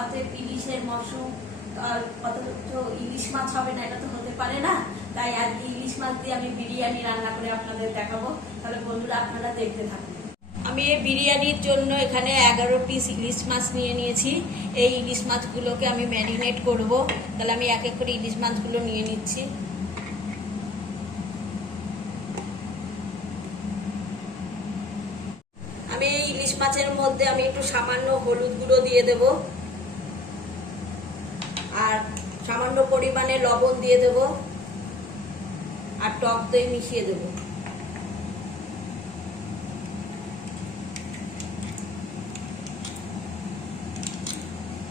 অতএব ইলিশের আর অথচ ইলিশ মাছ হবে না, এটা তো হতে পারে না। তাই আজকে ইলিশ মাছ দিয়ে আমি বিরিয়ানি রান্না করে আপনাদের দেখাবো। তাহলে বন্ধুরা, আপনারা দেখতে থাকুন। আমি এই বিরিয়ানির জন্য এখানে এগারো পিস ইলিশ মাছ নিয়ে নিয়েছি। এই ইলিশ মাছগুলোকে আমি ম্যারিনেট করব। তাহলে আমি এক এক করে ইলিশ মাছগুলো নিয়ে নিচ্ছি। আমি এই ইলিশ মাছের মধ্যে আমি একটু সামান্য হলুদ গুঁড়ো দিয়ে দেব। সামান্য পরিমাণে লবণ দিয়ে দেব আর টক দই মিশিয়ে দেব।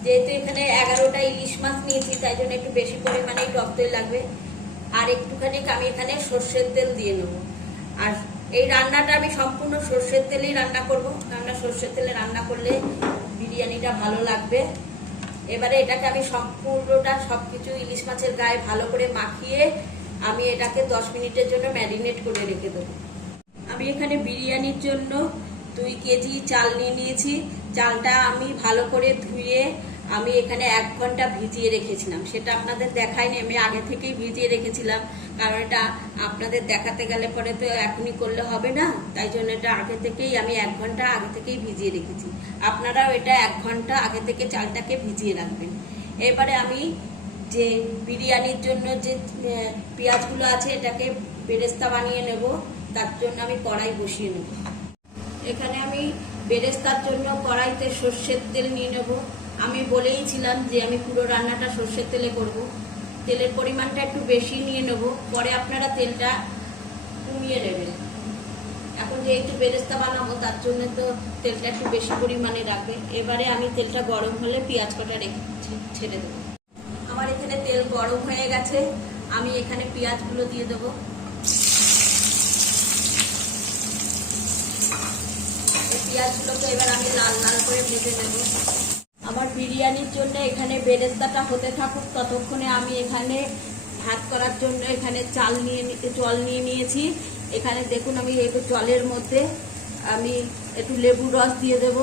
যেহেতু এখানে এগারোটা ইলিশ মাছ নিয়েছি, তাই জন্য একটু বেশি পরিমাণে টক দই লাগবে। আর একটুখানি আমি এখানে সর্ষের তেল দিয়ে নেব। আর এই রান্নাটা আমি সম্পূর্ণ সর্ষের তেলেই রান্না করব। কেননা সর্ষের তেলে রান্না করলে বিরিয়ানিটা ভালো লাগবে। এবারে এটাকে আমি সম্পূর্ণটা সব কিছু ইলিশ মাছের গায়ে ভালো করে মাখিয়ে আমি এটাকে দশ মিনিটের জন্য ম্যারিনেট করে রেখে দেবো। আমি এখানে বিরিয়ানির জন্য দুই কেজি চাল নিয়ে নিয়েছি। চালটা আমি ভালো করে ধুয়ে আমি এখানে এক ঘণ্টা ভিজিয়ে রেখেছিলাম। সেটা আপনাদের দেখাইনি আমি আগে থেকেই ভিজিয়ে রেখেছিলাম। কারণ এটা আপনাদের দেখাতে গেলে পরে তো এখনই করলে হবে না। তাই জন্য এটা আগে থেকেই আমি এক ঘণ্টা আগে থেকেই ভিজিয়ে রেখেছি। আপনারাও এটা এক ঘণ্টা আগে থেকে চালটাকে ভিজিয়ে রাখবেন। এবারে আমি যে বিরিয়ানির জন্য যে পেঁয়াজগুলো আছে এটাকে বেরেস্তা বানিয়ে নেব। তার জন্য আমি কড়াই বসিয়ে নেব। এখানে আমি বেরেস্তার জন্য কড়াইতে সর্ষের তেল নিয়ে নেব। আমি বলেইছিলাম যে আমি পুরো রান্নাটা সর্ষের তেলে করব। তেলের পরিমাণটা একটু বেশি নিয়ে নেব, পরে আপনারা তেলটা কমিয়ে নেবেন। এখন যেহেতু বেরেস্তা বানাবো, তার জন্য তো তেলটা একটু বেশি পরিমাণে রাখবে। এবারে আমি তেলটা গরম হলে পেঁয়াজ কটা রেখে ছেড়ে দেবো। আমার এখানে তেল গরম হয়ে গেছে, আমি এখানে পেঁয়াজগুলো দিয়ে দেবো। পেঁয়াজগুলোকে এবার আমি লাল লাল করে ভেজে নেব। বিরিয়ানির জন্য এখানে বেরেস্তাটা হতে থাকুক, ততক্ষণে আমি এখানে ভাত করার জন্য এখানে চাল নিয়ে জল নিয়ে নিয়েছি। এখানে দেখুন আমি এই জলের মধ্যে আমি একটু লেবুর রস দিয়ে দেব।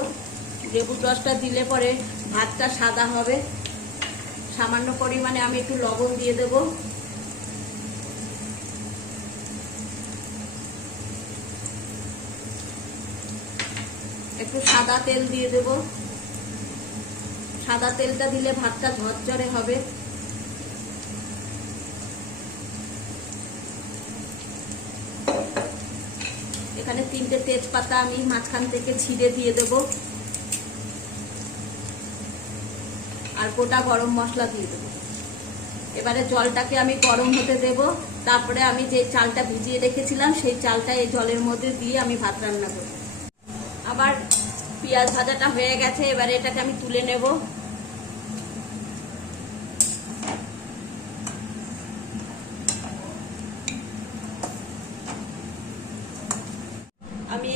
লেবুর রসটা দিলে পরে ভাতটা সাদা হবে। সামান্য পরিমাণে আমি একটু লবণ দিয়ে দেবো। একটু সাদা তেল দিয়ে দেব। সাদা তেলটা দিলে ভাতটা ঝরঝরে হবে। এখানে তিনটে তেজপাতা আমি মাঝখান থেকে ছিঁড়ে দিয়ে দেব। আর গোটা গরম মশলা দিয়ে দেবো। এবারে জলটাকে আমি গরম হতে দেব। তারপরে আমি যে চালটা ভিজিয়ে রেখেছিলাম, সেই চালটা এই জলের মধ্যে দিয়ে আমি ভাত রান্না করব। আবার পেঁয়াজ ভাজাটা হয়ে গেছে, এবারে এটাকে আমি তুলে নেব আমি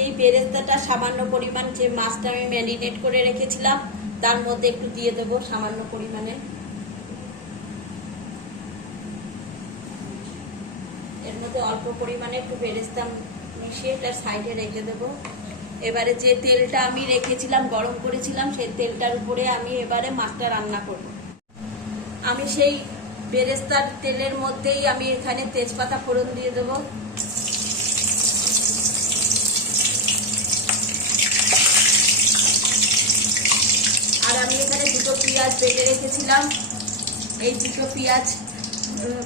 এই সামান্য পরিমাণ যে মাছটা আমি ম্যারিনেট করে রেখেছিলাম, তার মধ্যে একটু দিয়ে দেবো সামান্য পরিমাণে। এর মধ্যে অল্প পরিমাণে একটু বেরেস্তা মিশিয়ে এটা সাইডে রেখে দেবো। এবারে যে তেলটা আমি রেখেছিলাম, গরম করেছিলাম, সেই তেলটার উপরে আমি এবারে মাছটা রান্না করব। আমি সেই বেরেস্তার তেলের মধ্যেই আমি এখানে তেজপাতা ফোড়ন দিয়ে দেবো আর আমি এখানে দুটো পেঁয়াজ বেটে রেখেছিলাম। এই দুটো পেঁয়াজ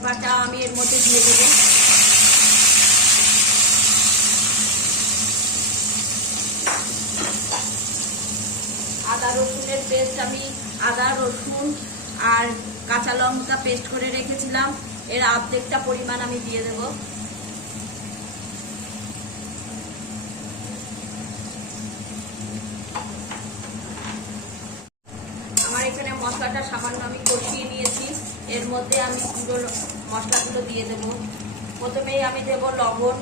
বাটা আমি এর মধ্যে দিয়ে দেবো। আদা রসুনের পেস্ট আমি আদা, রসুন আর কাঁচা লঙ্কা পেস্ট করে রেখেছিলাম। এর অর্ধেকটা পরিমাণ আমি দিয়ে দেব আমার এখানে মশলাটা সামান্য আমি কষিয়ে নিয়েছি এর মধ্যে আমি পুরো মশলাগুলো দিয়ে দেব। প্রথমেই আমি দেব লবণ।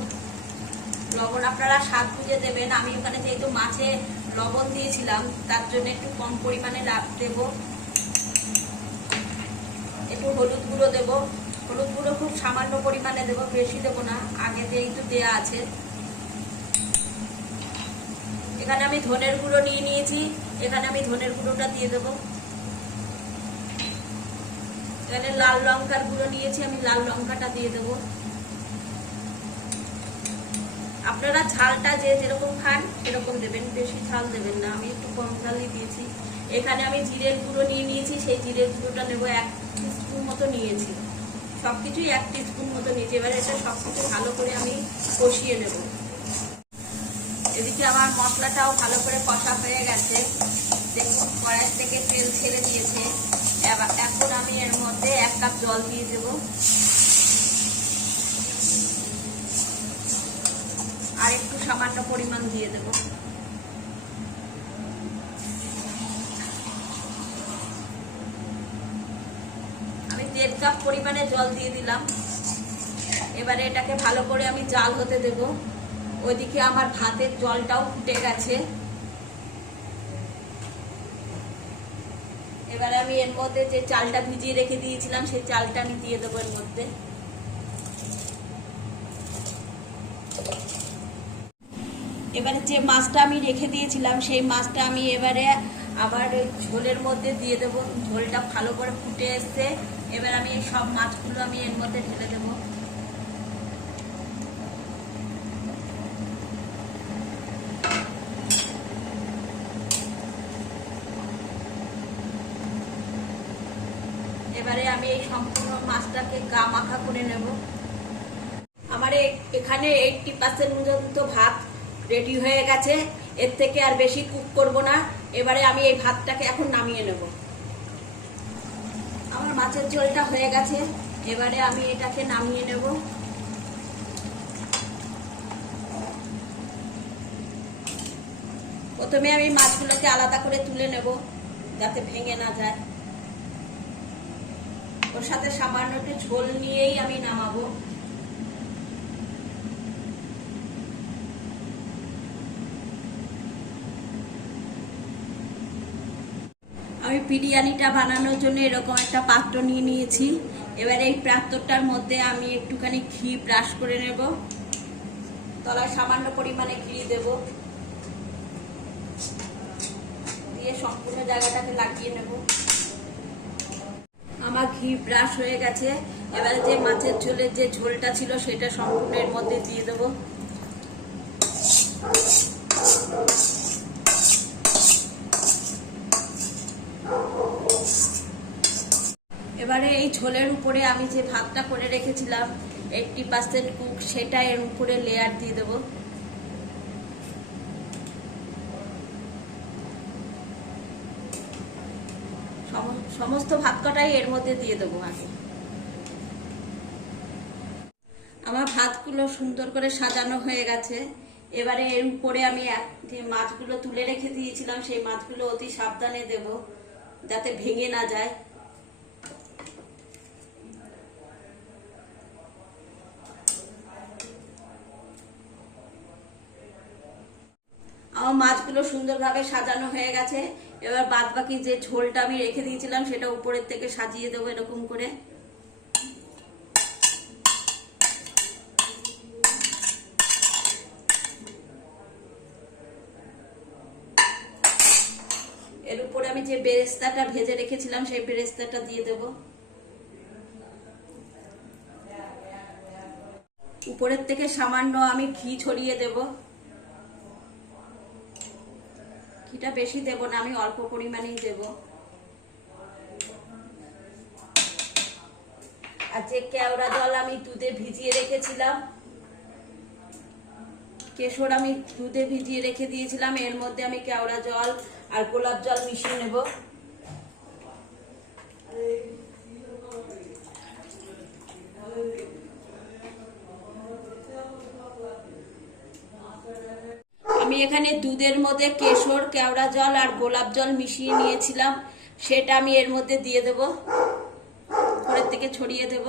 লবণ আপনারা স্বাদ বুঝে দেবেন। আমি ওখানে যেহেতু মাছে লবণ দিয়েছিলাম, তার জন্য একটু কম পরিমাণে দেব। একটু হলুদ গুঁড়ো দেব। হলুদ গুঁড়ো খুব সামান্য পরিমাণে দেবো, বেশি দেবো না। আগে যেহেতু তো দেওয়া আছে। এখানে আমি ধনের গুঁড়ো নিয়ে নিয়েছি। এখানে আমি ধনের গুঁড়োটা দিয়ে দেবো। এখানে লাল লঙ্কার গুঁড়ো নিয়েছি, আমি লাল লঙ্কাটা দিয়ে দেবো। আপনারা ঝালটা যে যেরকম খান, সেরকম দেবেন, বেশি ঝাল দেবেন না। আমি একটু কম ঝালই দিয়েছি। এখানে আমি জিরের গুঁড়ো নিয়ে নিয়েছি, সেই জিরের গুঁড়োটা নেব এক স্পুন মতো নিয়েছি। সব কিছুই এক স্পুন মতো নিয়েছি। এবারে এটা সব কিছু ভালো করে আমি কষিয়ে নেব। এদিকে আমার মশলাটাও ভালো করে কষা হয়ে গেছে। দেখুন, কড়াই থেকে তেল ছেড়ে দিয়েছে। এখন আমি এর মধ্যে এক কাপ জল দিয়ে দেবো। আর একটু সামান্য পরিমাণ দিয়ে দেব। আমি দেড় কাপ পরিমাণে জল দিয়ে দিলাম। এবারে এটাকে ভালো করে আমি জাল হতে দেব। ওইদিকে আমার ভাতের জলটাও ফুটে গেছে। এবারে আমি এর মধ্যে যে চালটা ভিজিয়ে রেখে দিয়েছিলাম, সেই চালটা আমি দিয়ে দেবো এর মধ্যে। এবারে যে মাছটা আমি রেখে দিয়েছিলাম, সেই মাছটা আমি এবারে আবার ঝোলের মধ্যে দিয়ে দেবো। ঝোলটা ভালো করে ফুটে এসছে। এবার আমি সব মাছগুলো আমি এর মধ্যে ঢেলে দেবো। এবারে আমি এই সম্পূর্ণ মাছটাকে গা মাখা করে নেব। আমার এখানে এইটটি পার্সেন্ট পর্যন্ত ভাত রেডি হয়ে গেছে। এর থেকে আর বেশি কুক করব না। এবারে আমি এই ভাতটাকে এখন নামিয়ে নেব। আমার মাছের ঝোলটা হয়ে গেছে। এবারে আমি এটাকে নামিয়ে নেব। প্রথমে আমি মাছগুলোকে আলাদা করে তুলে নেব, যাতে ভেঙে না যায়। ওর সাথে সামান্য একটু ঝোল নিয়েই আমি নামাবো। আমি বিরিয়ানিটা বানানোর জন্য এরকম একটা পাত্র নিয়ে নিয়েছি। এবারে এই পাত্রটার মধ্যে আমি একটুখানি ঘি ব্রাশ করে নেব। তলায় সামান্য পরিমাণে ঘি দেব। দিয়ে সম্পূর্ণ জায়গাটাকে লাগিয়ে নেব। আমার ঘি ব্রাশ হয়ে গেছে। এবারে যে মাছের ঝোলের যে ঝোলটা ছিল সেটা সম্পূর্ণ এর মধ্যে দিয়ে দেবো। এবারে এই ঝোলের উপরে আমি যে ভাতটা করে রেখেছিলাম এইটটি পার্সেন্ট কুক সেটা এর উপরে লেয়ার দিয়ে দেবো। সমস্ত ভাত কটাই এর মধ্যে দিয়ে দেবো আগে। আমার ভাতগুলো সুন্দর করে সাজানো হয়ে গেছে। এবারে এর উপরে আমি যে মাছগুলো তুলে রেখে দিয়েছিলাম, সেই মাছগুলো অতি সাবধানে দেব, যাতে ভেঙে না যায়। আমার মাছগুলো সুন্দরভাবে সাজানো হয়ে গেছে। এবার বাদ বাকি যে ঝোলটা আমি রেখে দিয়েছিলাম, সেটা উপরের থেকে সাজিয়ে দেবো এরকম করে। এর উপরে আমি যে বেরেস্তাটা ভেজে রেখেছিলাম, সেই বেরেস্তাটা দিয়ে দেব। উপরের থেকে সামান্য আমি ঘি ছড়িয়ে দেব। ঘিটা বেশি দেব না, আমি অল্প পরিমাণেই দেব। আর যে কেওড়া জল আমি দুধে ভিজিয়ে রেখেছিলাম, কেশর আমি দুধে ভিজিয়ে রেখে দিয়েছিলাম, এর মধ্যে আমি কেওড়া জল আর গোলাপ জল মিশিয়ে নেব আমি এখানে দুধের মধ্যে কেশর, কেওড়া জল আর গোলাপ জল মিশিয়ে নিয়েছিলাম। সেটা আমি এর মধ্যে দিয়ে দেব। উপরের থেকে ছড়িয়ে দেব।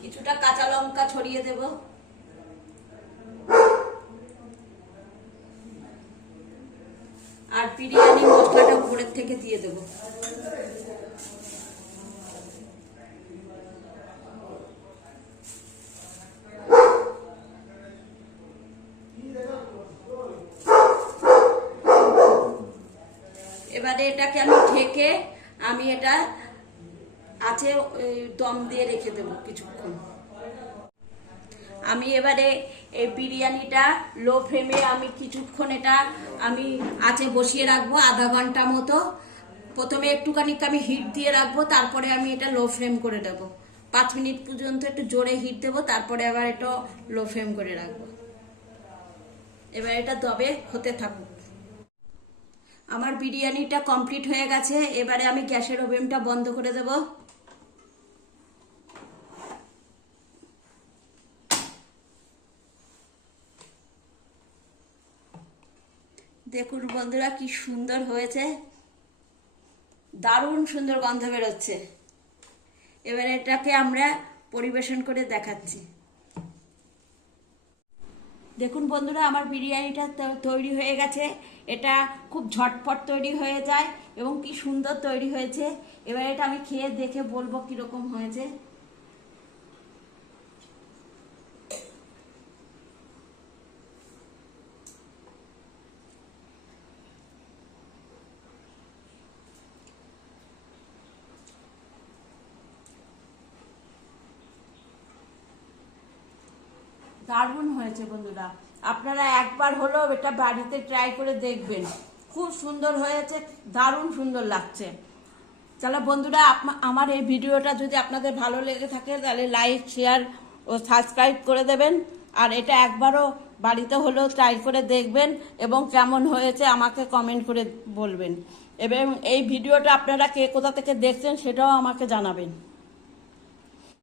কিছুটা কাঁচা লঙ্কা ছড়িয়ে দেব। আর বিরিয়ানি মশলাটা উপরে থেকে দিয়ে দেবো। এবারে এটাকে আমি ঢেকে আমি এটা আছে দম দিয়ে রেখে দেবো কিছুক্ষণ। আমি এবারে এই বিরিয়ানিটা লো ফ্লেমে আমি কিছুক্ষণ এটা আমি আছে বসিয়ে রাখব আধা ঘণ্টা মতো। প্রথমে একটুখানি আমি হিট দিয়ে রাখব, তারপরে আমি এটা লো ফ্লেম করে দেবো। পাঁচ মিনিট পর্যন্ত একটু জোরে হিট দেবো, তারপরে আবার এটা লো ফ্লেম করে রাখব। এবার এটা তবে হতে থাকুক। আমার বিরিয়ানিটা কমপ্লিট হয়ে গেছে, এবারে আমি গ্যাসের ওভেনটা বন্ধ করে দেব। দেখুন বন্ধুরা কি সুন্দর হয়েছে। দারুণ সুন্দর গন্ধ বেরোচ্ছে। এবারে এটাকে আমরা পরিবেশন করে দেখাচ্ছি। দেখুন বন্ধুরা, আমার বিরিয়ানিটা তৈরি হয়ে গেছে। এটা খুব ঝটপট তৈরি হয়ে যায় এবং কি সুন্দর তৈরি হয়েছে। এবার এটা আমি খেয়ে দেখে বলব কীরকম হয়েছে। দারুণ হয়েছে বন্ধুরা। আপনারা একবার হলেও এটা বাড়িতে ট্রাই করে দেখবেন। খুব সুন্দর হয়েছে, দারুণ সুন্দর লাগছে। তাহলে বন্ধুরা আমার এই ভিডিওটা যদি আপনাদের ভালো লেগে থাকে, তাহলে লাইক শেয়ার ও সাবস্ক্রাইব করে দেবেন। আর এটা একবারও বাড়িতে হলেও ট্রাই করে দেখবেন এবং কেমন হয়েছে আমাকে কমেন্ট করে বলবেন। এবং এই ভিডিওটা আপনারা কে কোথা থেকে দেখছেন সেটাও আমাকে জানাবেন।